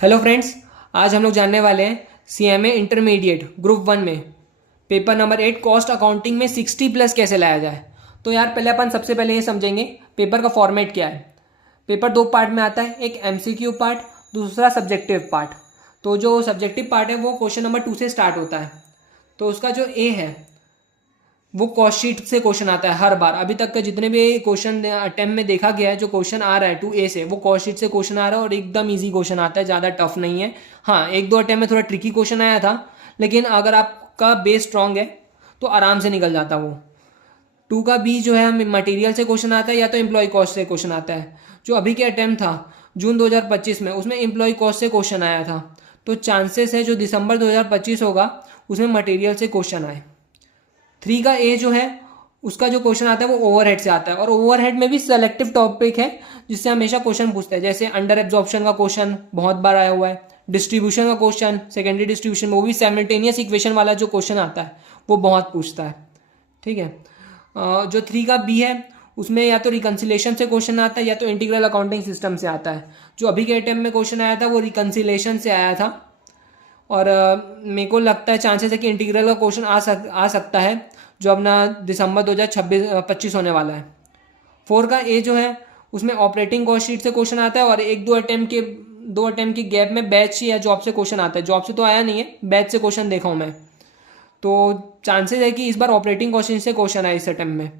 Hello friends, आज हम लोग जानने वाले हैं सीएमए इंटरमीडिएट ग्रुप 1 में पेपर नंबर 8 कॉस्ट अकाउंटिंग में 60+ कैसे लाया जाए। तो यार पहले अपन सबसे पहले ये समझेंगे पेपर का फॉर्मेट क्या है। पेपर दो पार्ट में आता है, एक एमसीक्यू पार्ट, दूसरा सब्जेक्टिव पार्ट। तो जो सब्जेक्टिव पार्ट है वो क्वेश्चन नंबर 2 से स्टार्ट होता है। तो उसका जो ए है वो कॉस्ट शीट से क्वेश्चन आता है हर बार। अभी तक के जितने भी क्वेश्चन अटेम्प्ट में देखा गया है, जो क्वेश्चन आ रहा है 2A से, वो कॉस्ट शीट से क्वेश्चन आ रहा है और एकदम इजी क्वेश्चन आता है, ज़्यादा टफ नहीं है। हाँ, एक दो अटेम्प्ट में थोड़ा ट्रिकी क्वेश्चन आया था, लेकिन अगर आपका बेस स्ट्रांग है तो आराम से निकल जाता वो। 2 का बी जो है मटेरियल से क्वेश्चन आता है या तो एम्प्लॉय कॉस्ट से क्वेश्चन आता है। जो अभी के अटेम्प्ट था जून 2025 में, उसमें एम्प्लॉय कॉस्ट से क्वेश्चन आया था। तो चांसेस है जो दिसंबर 2025 होगा उसमें मटेरियल से क्वेश्चन आए। 3 का ए जो है उसका जो क्वेश्चन आता है वो ओवरहेड से आता है, और ओवरहेड में भी सेलेक्टिव टॉपिक है जिससे हमेशा क्वेश्चन पूछता है। जैसे अंडर एब्जॉर्प्शन का क्वेश्चन बहुत बार आया हुआ है, डिस्ट्रीब्यूशन का क्वेश्चन, सेकेंडरी डिस्ट्रीब्यूशन में वो भी साइमल्टेनियस इक्वेशन वाला जो क्वेश्चन आता है वो बहुत पूछता है। ठीक है। जो 3 का बी है उसमें या तो रिकन्सिलेशन से क्वेश्चन आता है या तो इंटीग्रल अकाउंटिंग सिस्टम से आता है। जो अभी के अटेम्प्ट में क्वेश्चन आया था वो रिकन्सिलेशन से आया था, और मेरे को लगता है चांसेस है कि इंटीग्रल का क्वेश्चन आ सकता है जो अपना दिसंबर 2025 होने वाला है। 4 का ए जो है उसमें ऑपरेटिंग कॉस्ट शीट से क्वेश्चन आता है, और एक दो अटेम्प्ट के गैप में बैच या जॉब से क्वेश्चन आता है। जॉब से तो आया नहीं है, बैच से क्वेश्चन देखा हूँ मैं। तो चांसेस है कि इस बार ऑपरेटिंग कॉस्ट शीट से क्वेश्चन आए इस अटेम्प्ट में।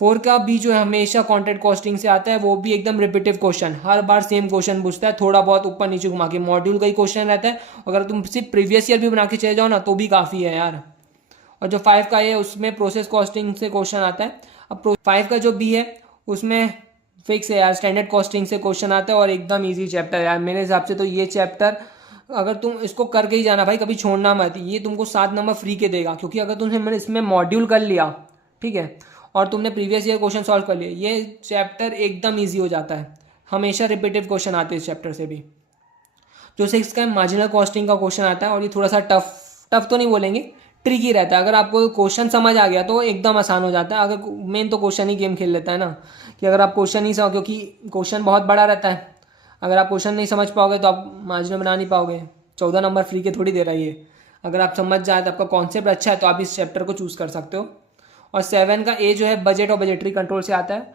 4 का बी जो है हमेशा कॉन्ट्रैक्ट कॉस्टिंग से आता है, वो भी एकदम रिपीटिव क्वेश्चन, हर बार सेम क्वेश्चन पूछता है, थोड़ा बहुत ऊपर नीचे घुमा के मॉड्यूल का ही क्वेश्चन रहता है। अगर तुम सिर्फ प्रीवियस ईयर भी बना के चले जाओ ना तो भी काफ़ी है यार। और जो 5 का है उसमें प्रोसेस कॉस्टिंग से क्वेश्चन आता है। अब 5 का जो बी है उसमें फिक्स है यार, स्टैंडर्ड कॉस्टिंग से क्वेश्चन आता है, और एकदम ईजी चैप्टर है यार मेरे हिसाब से। तो ये चैप्टर अगर तुम इसको करके ही जाना भाई, कभी छोड़ना मत, ये तुमको 7 नंबर फ्री के देगा। क्योंकि अगर तुमने इसमें मॉड्यूल कर लिया, ठीक है, और तुमने प्रीवियस ईयर क्वेश्चन सॉल्व कर लिए, ये चैप्टर एकदम ईजी हो जाता है। हमेशा रिपीटिव क्वेश्चन आते हैं इस चैप्टर से भी। जो 6 का मार्जिनल कॉस्टिंग का क्वेश्चन आता है, और ये थोड़ा सा टफ तो नहीं बोलेंगे, ट्रिकी रहता है। अगर आपको क्वेश्चन समझ आ गया तो एकदम आसान हो जाता है। अगर मेन तो क्वेश्चन ही गेम खेल लेता है ना, कि अगर आप क्वेश्चन नहीं समझ, क्योंकि क्वेश्चन बहुत बड़ा रहता है, अगर आप क्वेश्चन नहीं समझ पाओगे तो आप मार्जिनल बना नहीं पाओगे। 14 नंबर फ्री के थोड़ी दे रहा है ये। अगर आप समझ जाए तो आपका कॉन्सेप्ट अच्छा है तो आप इस चैप्टर को चूज़ कर सकते हो। और 7 का ए जो है बजट और बजटरी कंट्रोल से आता है।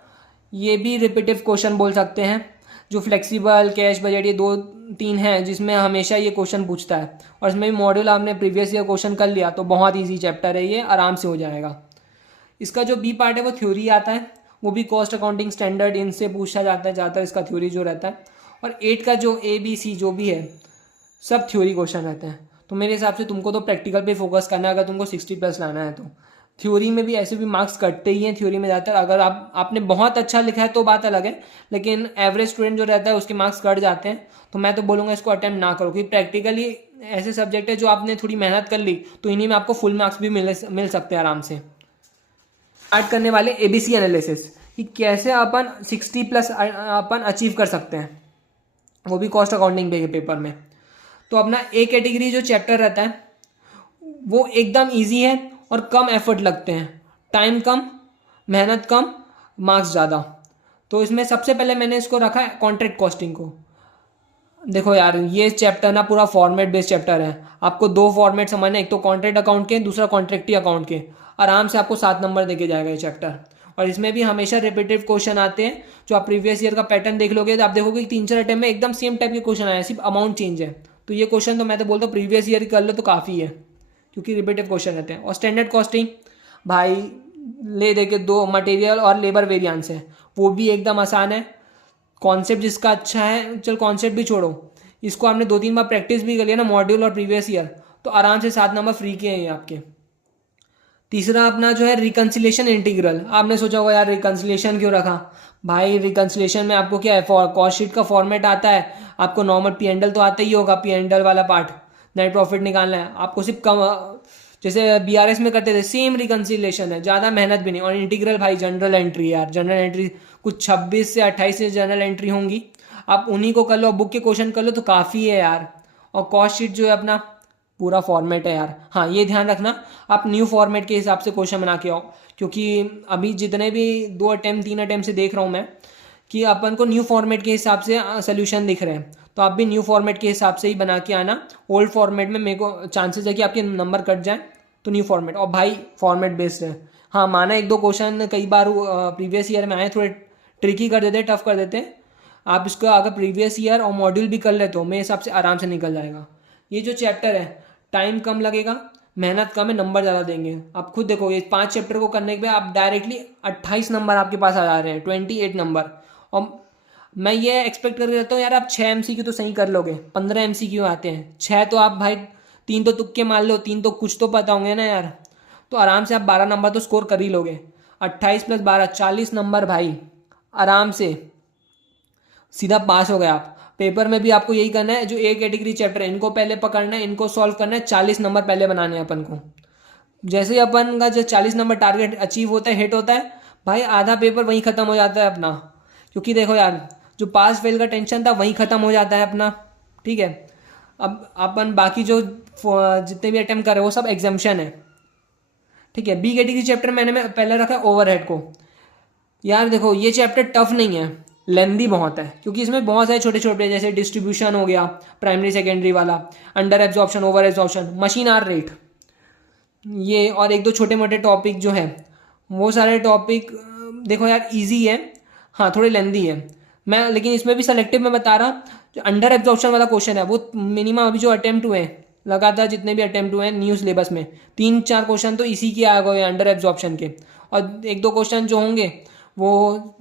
ये भी रिपीटिव क्वेश्चन बोल सकते हैं। जो फ्लेक्सिबल, कैश बजट, ये 2-3 हैं जिसमें हमेशा ये क्वेश्चन पूछता है। और इसमें भी मॉड्यूल आपने प्रीवियस ईयर क्वेश्चन कर लिया तो बहुत ईजी चैप्टर है ये, आराम से हो जाएगा। इसका जो बी पार्ट है वो थ्योरी आता है, वो भी कॉस्ट अकाउंटिंग स्टैंडर्ड इनसे पूछा जाता है ज़्यादातर, इसका थ्योरी जो रहता है। और 8 का जो ABC जो भी है सब थ्योरी क्वेश्चन रहते हैं। तो मेरे हिसाब से तुमको तो प्रैक्टिकल पे फोकस करना है अगर तुमको 60+ लाना है तो। थ्योरी में भी ऐसे भी मार्क्स कटते ही हैं थ्योरी में ज़्यादातर। अगर आपने बहुत अच्छा लिखा है तो बात अलग है, लेकिन एवरेज स्टूडेंट जो रहता है उसके मार्क्स कट जाते हैं। तो मैं तो बोलूँगा इसको अटेम्प्ट ना करो, क्योंकि प्रैक्टिकली ऐसे सब्जेक्ट है जो आपने थोड़ी मेहनत कर ली तो इन्हीं में आपको फुल मार्क्स भी मिल सकते हैं आराम से। स्टार्ट करने वाले ABC एनालिसिस कि कैसे अपन 60+ अपन अचीव कर सकते हैं, वो भी कॉस्ट अकाउंटिंग के पेपर में। तो अपना ए कैटेगरी जो चैप्टर रहता है वो एकदम इजी है और कम एफर्ट लगते हैं, टाइम कम, मेहनत कम, मार्क्स ज़्यादा। तो इसमें सबसे पहले मैंने इसको रखा है कॉन्ट्रैक्ट कॉस्टिंग को। देखो यार ये चैप्टर ना पूरा फॉर्मेट बेस्ड चैप्टर है। आपको 2 फॉर्मेट समझना है, एक तो कॉन्ट्रैक्ट अकाउंट के, दूसरा कॉन्ट्रैक्टी अकाउंट के। आराम से आपको 7 नंबर देके जाएगा ये चैप्टर। और इसमें भी हमेशा रिपीटिव क्वेश्चन आते हैं। जो आप प्रीवियस ईयर का पैटर्न देख लोगे तो आप देखोगे कि 3-4 अटेम्प्ट में एकदम सेम टाइप के क्वेश्चन आए, सिर्फ अमाउंट चेंज है। तो ये क्वेश्चन तो मैं तो बोलता हूँ प्रीवियस ईयर कर लो तो काफ़ी है, क्योंकि रिपीटिव क्वेश्चन रहते हैं। और स्टैंडर्ड कॉस्टिंग भाई ले दे के 2 मटेरियल और लेबर वेरिएंस है, वो भी एकदम आसान है। कॉन्सेप्ट जिसका अच्छा है, चल कॉन्सेप्ट भी छोड़ो, इसको आपने 2-3 बार प्रैक्टिस भी कर लिया ना मॉड्यूल और प्रीवियस ईयर, तो आराम से 7 नंबर फ्री के हैं ये आपके। तीसरा अपना जो है रिकन्सिलेशन इंटीग्रल। आपने सोचा होगा यार रिकन्सिलेशन क्यों रखा। भाई रिकन्सिलेशन में आपको क्या है, कॉस्ट शीट का फॉर्मेट आता है, आपको नॉर्मल P&L तो आता ही होगा, P&L वाला पार्ट, नेट प्रॉफिट निकालना है आपको। सिर्फ कम जैसे BRS में करते थे सेम रिकन्सिलेशन है, ज़्यादा मेहनत भी नहीं। और इंटीग्रल भाई जनरल एंट्री यार, जनरल एंट्री कुछ 26 से 28 से जनरल एंट्री होंगी, आप उन्हीं को कर लो, बुक के क्वेश्चन कर लो तो काफ़ी है यार। और कॉस्ट शीट जो है अपना पूरा फॉर्मेट है यार। हाँ ये ध्यान रखना आप न्यू फॉर्मेट के हिसाब से क्वेश्चन बना के आओ, क्योंकि अभी जितने भी 2 अटेम्प्ट 3 अटेम्प्ट से देख रहा हूँ मैं, कि अपन को न्यू फॉर्मेट के हिसाब से सोल्यूशन दिख रहे हैं, तो आप भी न्यू फॉर्मेट के हिसाब से ही बना के आना। ओल्ड फॉर्मेट में मेरे को चांसेस है कि आपके नंबर कट जाए, तो न्यू फॉर्मेट। और भाई फॉर्मेट बेस्ड है। हाँ माना एक दो क्वेश्चन कई बार प्रीवियस ईयर में आए, थोड़े ट्रिकी कर देते, टफ कर देते। आप इसको अगर प्रीवियस ईयर और मॉड्यूल भी कर लेते हो, मेरे हिसाब से आराम से निकल जाएगा। ये जो चैप्टर है टाइम कम लगेगा, मेहनत कम है, नंबर ज़्यादा देंगे। आप खुद देखो ये 5 चैप्टर को करने के बाद आप डायरेक्टली 28 नंबर आपके पास आ जा रहे हैं, 28 नंबर। और मैं ये एक्सपेक्ट करके रहता हूँ यार आप 6 MCQ तो सही कर लोगे, 15 MCQ आते हैं, 6 तो आप भाई 3 तो तुक्के मार लो, 3 तो कुछ तो पता होंगे ना यार, तो आराम से आप 12 नंबर तो स्कोर कर ही लोगे। 28 + 12 40 नंबर भाई, आराम से सीधा पास हो गए आप। पेपर में भी आपको यही करना है, जो ए कैटेगरी चैप्टर है इनको पहले पकड़ना है, इनको सॉल्व करना है, 40 नंबर पहले बनाने हैं अपन को। जैसे ही अपन का जो 40 नंबर टारगेट अचीव होता है, हिट होता है, भाई आधा पेपर वहीं खत्म हो जाता है अपना। क्योंकि देखो यार जो पास फेल का टेंशन था वहीं खत्म हो जाता है अपना, ठीक है। अब अपन बाकी जो जितने भी अटेम्प्ट कर रहे हैं वो सब एग्जाम्शन है, ठीक है। बी कैटेगरी चैप्टर मैं पहले रखा है ओवरहेड को। यार देखो ये चैप्टर टफ नहीं है, लेंदी बहुत है, क्योंकि इसमें बहुत सारे छोटे छोटे जैसे डिस्ट्रीब्यूशन हो गया, प्राइमरी सेकेंडरी वाला, under absorption, over absorption, machine hour rate, ये और एक दो छोटे मोटे टॉपिक जो है वो सारे टॉपिक देखो यार इजी है, हाँ थोड़े लेंदी है। मैं लेकिन इसमें भी सेलेक्टिव में बता रहा, जो अंडर एब्जॉर्प्शन वाला क्वेश्चन है वो मिनिमम अभी जो अटेम्प्ट हुए हैं लगातार, जितने भी अटेम्प्ट हुए हैं न्यू सिलेबस में, 3-4 क्वेश्चन तो इसी के आ गए अंडर एब्जॉर्प्शन के, और एक दो क्वेश्चन जो होंगे वो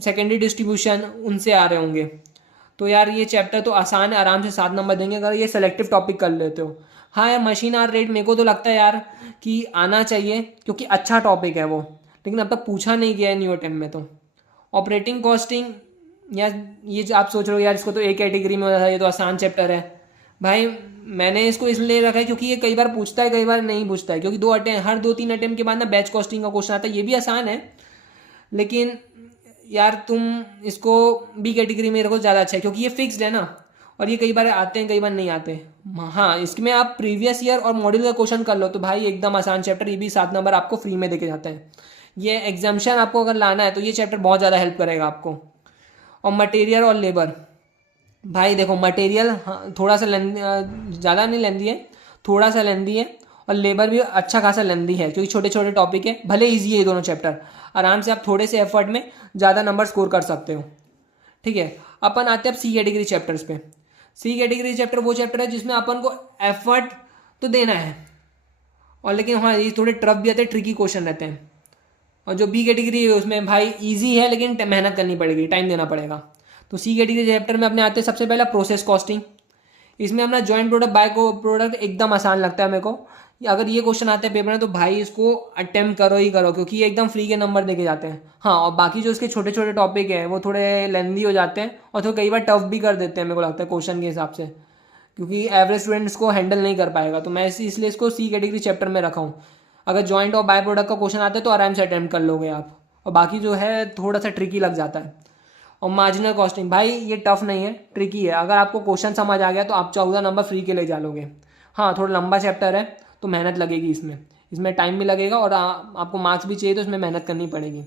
सेकेंडरी डिस्ट्रीब्यूशन उनसे आ रहे होंगे। तो यार ये चैप्टर तो आसान है, आराम से 7 नंबर देंगे अगर ये सेलेक्टिव टॉपिक कर लेते हो। हाँ यार मशीन आर रेट मेरे को तो लगता है यार कि आना चाहिए, क्योंकि अच्छा टॉपिक है वो, लेकिन अब तक पूछा नहीं गया है न्यू अटेम्प्ट में। तो ऑपरेटिंग कॉस्टिंग, यार ये जो आप सोच रहे हो यार इसको तो एक कैटेगरी में होता है, ये तो आसान चैप्टर है। भाई मैंने इसको इसलिए रखा है क्योंकि ये कई बार पूछता है, कई बार नहीं पूछता है, क्योंकि हर 2-3 अटेम्प्ट के बाद ना बैच कॉस्टिंग का क्वेश्चन आता है, ये भी आसान है, लेकिन यार तुम इसको बी कैटेगरी में रखो ज़्यादा अच्छा है, क्योंकि ये फिक्स्ड है ना, और ये कई बार आते हैं कई बार नहीं आते। हाँ इसमें आप प्रीवियस ईयर और मॉड्यूल का क्वेश्चन कर लो तो भाई एकदम आसान चैप्टर, ये भी 7 नंबर आपको फ्री में देके जाते हैं। ये एग्जाम्शन आपको अगर लाना है तो ये चैप्टर बहुत ज़्यादा हेल्प करेगा आपको। और मटेरियल और लेबर, भाई देखो मटेरियल हाँ थोड़ा सा ज़्यादा नहीं लेंदी है, थोड़ा सा लेंदी है, और लेबर भी अच्छा खासा लेंदी है, क्योंकि छोटे छोटे टॉपिक है, भले इजी है ये दोनों चैप्टर, आराम से आप थोड़े से एफर्ट में ज़्यादा नंबर स्कोर कर सकते हो, ठीक है। अपन आते हैं अब सी कैटेगरी चैप्टर्स पे। सी कैटेगरी चैप्टर वो चैप्टर है जिसमें अपन को एफर्ट तो देना है, और लेकिन हाँ ये थोड़े टफ भी आते हैं, ट्रिकी क्वेश्चन रहते हैं। और जो बी कैटेगरी है उसमें भाई इजी है, लेकिन मेहनत करनी पड़ेगी, टाइम देना पड़ेगा। तो सी कैटेगरी चैप्टर में अपने आते हैं सबसे पहला प्रोसेस कॉस्टिंग। इसमें अपना जॉइंट प्रोडक्ट बाय को प्रोडक्ट एकदम आसान लगता है मेरे को। अगर ये क्वेश्चन आते हैं पेपर में तो भाई इसको अटेम्प्ट करो ही करो, क्योंकि ये एकदम फ्री के नंबर देके जाते हैं। हाँ और बाकी जो इसके छोटे छोटे टॉपिक हैं वो थोड़े लेंदी हो जाते हैं, और तो कई बार टफ भी कर देते हैं मेरे को लगता है क्वेश्चन के हिसाब से, क्योंकि एवरेज स्टूडेंट इसको हैंडल नहीं कर पाएगा। तो मैं इसलिए इसको सी कैटेगरी चैप्टर में रखा हूँ। अगर जॉइंट और बाय प्रोडक्ट का क्वेश्चन आता है तो आराम से अटेम्प्ट कर लोगे आप, और बाकी जो है थोड़ा सा ट्रिकी लग जाता है। और मार्जिनल कॉस्टिंग भाई ये टफ नहीं है, ट्रिकी है, अगर आपको क्वेश्चन समझ आ गया तो आप 14 नंबर फ्री के ले जा लोगे। हाँ थोड़ा लंबा चैप्टर है तो मेहनत लगेगी इसमें टाइम भी लगेगा, और आपको मार्क्स भी चाहिए तो इसमें मेहनत करनी पड़ेगी।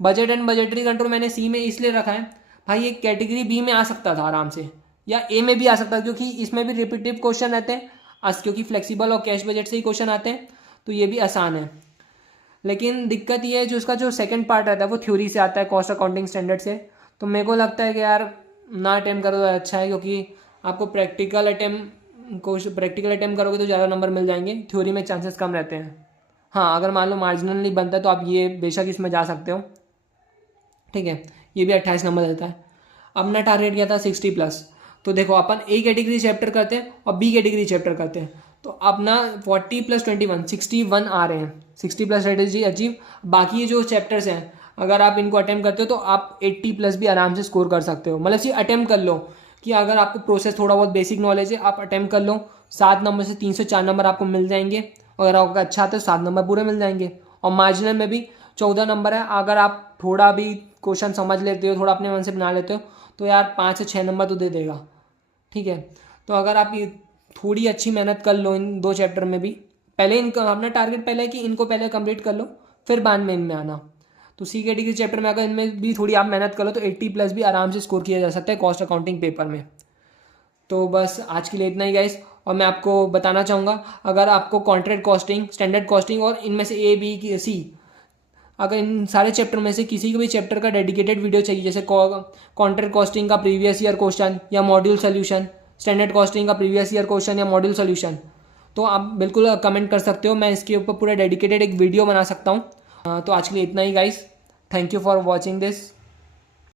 बजट एंड बजटरी कंट्रोल मैंने सी में इसलिए रखा है भाई, ये कैटेगरी बी में आ सकता था आराम से, या ए में भी आ सकता है, क्योंकि इसमें भी रिपीटिव क्वेश्चन रहते हैं, क्योंकि फ्लेक्सिबल और कैश बजट से ही क्वेश्चन आते हैं, तो ये भी आसान है। लेकिन दिक्कत ये है जो इसका जो सेकंड पार्ट रहता है वो थ्योरी से आता है, कॉस्ट अकाउंटिंग स्टैंडर्ड से, तो मेरे को लगता है कि यार ना अटेम्प्ट करो तो अच्छा है, क्योंकि आपको प्रैक्टिकल अटेम्प्ट करोगे तो ज़्यादा नंबर मिल जाएंगे, थ्योरी में चांसेस कम रहते हैं। हाँ अगर मान लो मार्जिनल नहीं बनता तो आप ये बेशक इसमें जा सकते हो, ठीक है। ये भी 28 नंबर देता है। अपना टारगेट क्या था 60+, तो देखो अपन ए कैटेगरी चैप्टर करते हैं और बी कैटेगरी चैप्टर करते हैं, तो अपना 40 + 21 61 आ रहे हैं, 60+ स्ट्रेटेजी अचीव। बाकी ये जो चैप्टर्स हैं अगर आप इनको अटेम्प्ट करते हो तो आप 80+ भी आराम से स्कोर कर सकते हो। मतलब सिर्फ अटेम्प्ट कर लो, कि अगर आपको प्रोसेस थोड़ा बहुत बेसिक नॉलेज है आप अटेम्प्ट कर लो, 7 नंबर से 3 से 4 नंबर आपको मिल जाएंगे, अगर आपका अच्छा आता है तो 7 नंबर पूरे मिल जाएंगे। और मार्जिनल में भी 14 नंबर है, अगर आप थोड़ा भी क्वेश्चन समझ लेते हो, थोड़ा अपने मन से बना लेते हो, तो यार 5 से 6 नंबर तो दे देगा, ठीक है। तो अगर आप ये थोड़ी अच्छी मेहनत कर लो इन 2 चैप्टर में भी, पहले इनका अपना टारगेट पहले है कि इनको पहले कंप्लीट कर लो, फिर बाद में इनमें आना। तो CKT के चैप्टर में अगर इनमें भी थोड़ी आप मेहनत करो तो 80+ भी आराम से स्कोर किया जा सकता है कॉस्ट अकाउंटिंग पेपर में। तो बस आज के लिए इतना ही गाइस। और मैं आपको बताना चाहूँगा, अगर आपको कॉन्ट्रैक्ट कॉस्टिंग, स्टैंडर्ड कॉस्टिंग और इनमें से A B C, अगर इन सारे चैप्टर में से किसी भी चैप्टर का डेडिकेटेड वीडियो चाहिए, जैसे कॉन्ट्रैक्ट कॉस्टिंग का प्रीवियस ईयर क्वेश्चन या मॉड्यूल सोल्यूशन, स्टैंडर्ड कॉस्टिंग का प्रीवियस ईयर क्वेश्चन या मॉड्यूल सोल्यूशन, तो आप बिल्कुल कमेंट कर सकते हो, मैं इसके ऊपर पूरा डेडिकेटेड एक वीडियो बना सकता हूँ। तो आज के लिए इतना ही guys, thank you for watching this.